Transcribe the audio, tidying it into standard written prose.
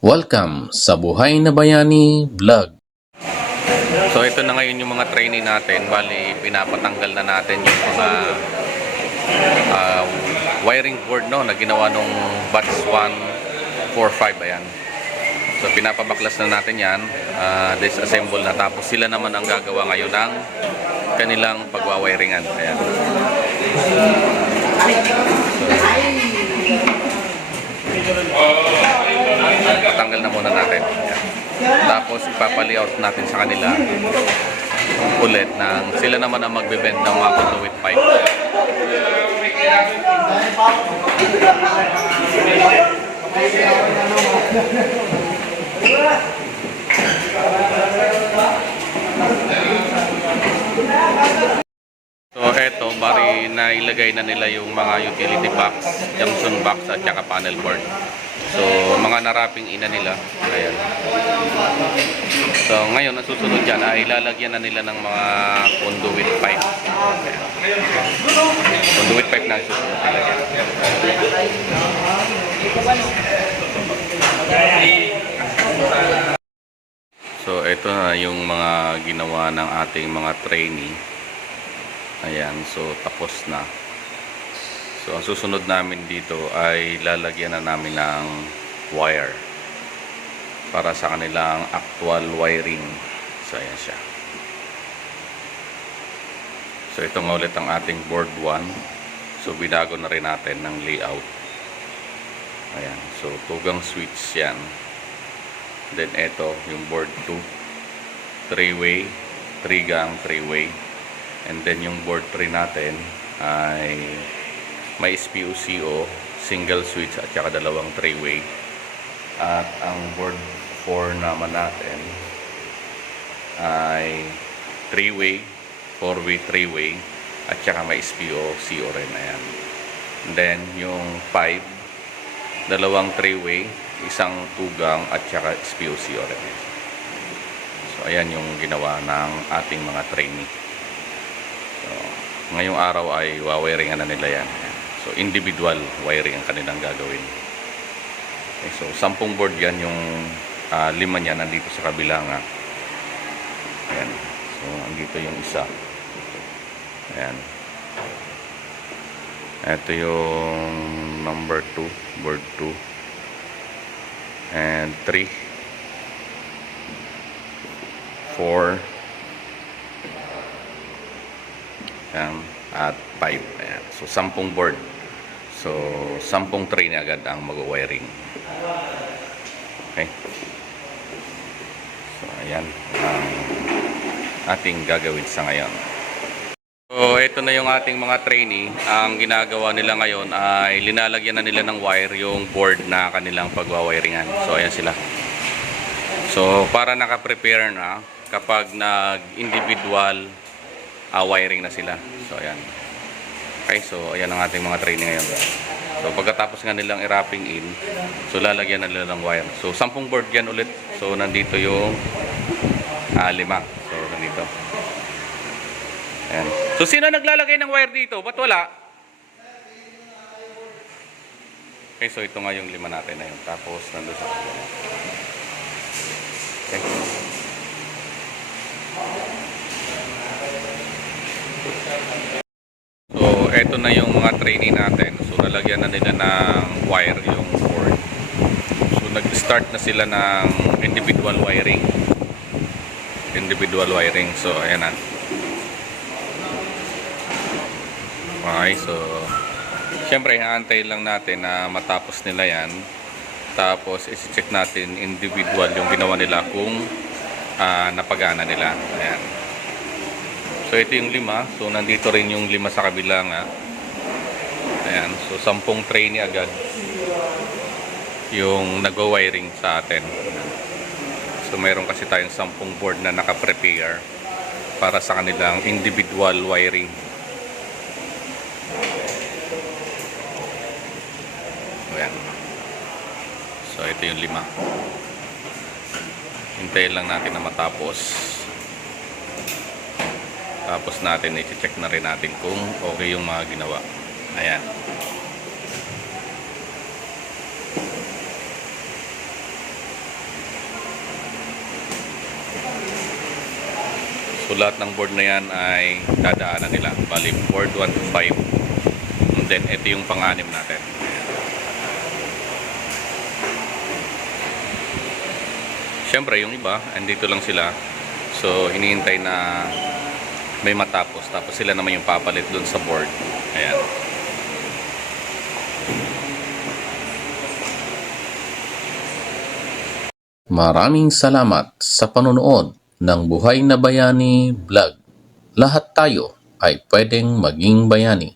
Welcome sa Buhay na Bayani Vlog. So ito na ngayon yung mga trainee natin. Bali, pinapatanggal na natin yung mga wiring board na ginawa nung batch 145. Ayan. So pinapabaklas na natin yan. Disassemble na. Tapos sila naman ang gagawa ngayon ng kanilang pagwawiringan. Ayan. Patanggal na muna natin. Ayan. Tapos ipapalayout natin sa kanila ulit ng sila naman ang magbe-bend ng mga conduit pipe. So eto, bari na ilagay na nila yung mga utility box, junction box at saka panel board. So mga naraping ina nila. Ayan. So ngayon ang susunod dyan ay ilalagyan na nila ng mga conduit pipe. Ayan. Conduit pipe na susunod nila dyan. So ito na yung mga ginawa ng ating mga trainee. Ayan, so tapos na. So ang susunod namin dito ay lalagyan na namin ng wire para sa kanilang actual wiring. So ayan siya. So ito nga ulit ang ating board 1. So binago na rin natin ng layout. Ayan, so tugang switch yan. Then ito yung board 2, 3-way, 3-gang, 3-way. And then yung board 3 natin ay may SPUCO, single switch at saka dalawang 3-way. At ang board 4 naman natin ay 3-way, 4-way, 3-way at saka may SPUCO rin. Ayan. And then yung 5, dalawang 3-way, isang 2-gang at saka SPUCO rin. So ayan yung ginawa ng ating mga trainee. So, ngayong araw ay wawiringan na nila yan. So individual wiring ang kanilang gagawin. Okay, so 10 board yan, yung 5 niya nandito sa kabila nga. Ayan. So andito yung isa. Ayan. Ito yung number 2, board 2 and 3, 4 ayan, at 5. Ayan. So 10 board. So 10 train agad ang mag-wiring. Okay. So ayan ang ating gagawin sa ngayon. So ito na yung ating mga trainee. Ang ginagawa nila ngayon ay linalagyan na nila ng wire yung board na kanilang pagwawiringan. So ayan sila. So para naka-prepare na kapag nag-individual wiring na sila. So ayan. Okay, so ayan ang ating mga trainee ngayon. So pagkatapos nga nilang i-wrapping in, so lalagyan na nila ng wire. So 10 board yan ulit. So nandito yung 5. So nandito. Ayan. So sino naglalagay ng wire dito? Ba't wala? Okay, so ito nga yung 5 natin na yun. Tapos nandun sa kabila. Okay. So eto na yung mga trainee natin. So nalagyan na nila ng wire yung board. So nag-start na sila ng individual wiring. Individual wiring. So ayan na. Okay, so syempre aantay lang natin na matapos nila yan. Tapos isi-check natin individual yung ginawa nila kung napagana nila. Ayan. So ito yung 5. So nandito rin yung 5 sa kabila nga. Ayan. So 10 trainee agad yung nag-wiring sa atin. So mayroon kasi tayong 10 board na naka-prepare para sa kanilang individual wiring. Ayan. So ito yung 5. Hintayin lang natin na matapos. Tapos natin i-check na rin natin kung okay yung mga ginawa. Ayan. So lahat ng board na yan ay dadaanan nila. Bali board 1 to 5. And then ito yung pang-anim natin. Siyempre yung iba, andito lang sila. So hinihintay na may matapos. Tapos sila naman yung papalit dun sa board. Ayan. Maraming salamat sa panonood ng Buhay na Bayani Vlog. Lahat tayo ay pwedeng maging bayani.